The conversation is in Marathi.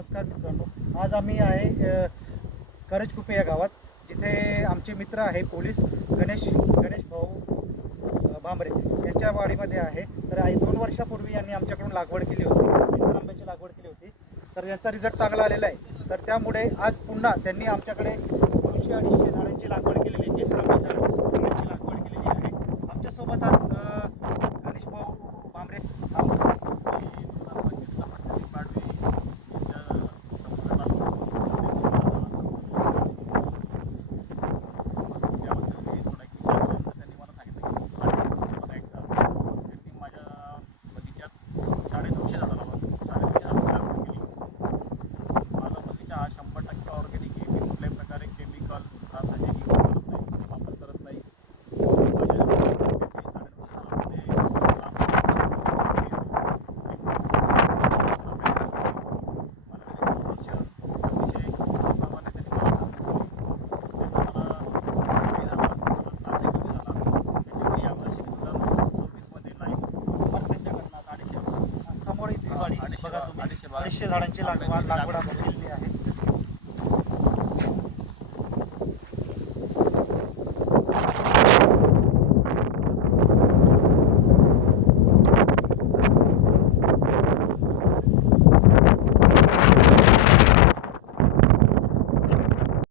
नमस्कार मित्रांनो, आज आम्ही आहे करजकुपे या गावात, जिथे आमचे मित्र आहे पोलीस गणेश भाऊ भांबरे यांच्या वाडीमध्ये आहे. तर 2 वर्षापूर्वी यांनी आमच्याकडून लागवड केली होती, केसर आंब्याची लागवड केली होती. तर यांचा रिझल्ट चांगला आलेला आहे. तर त्यामुळे आज पुन्हा त्यांनी आमच्याकडे 200-250 झाडांची लागवड केलेली, केसर आंब्याची झाडांची लागवड केलेली आहे. आमच्यासोबत आज गणेश भाऊ भांबरे बघा तुम्ही 250 झाडांची लागवड आपण केली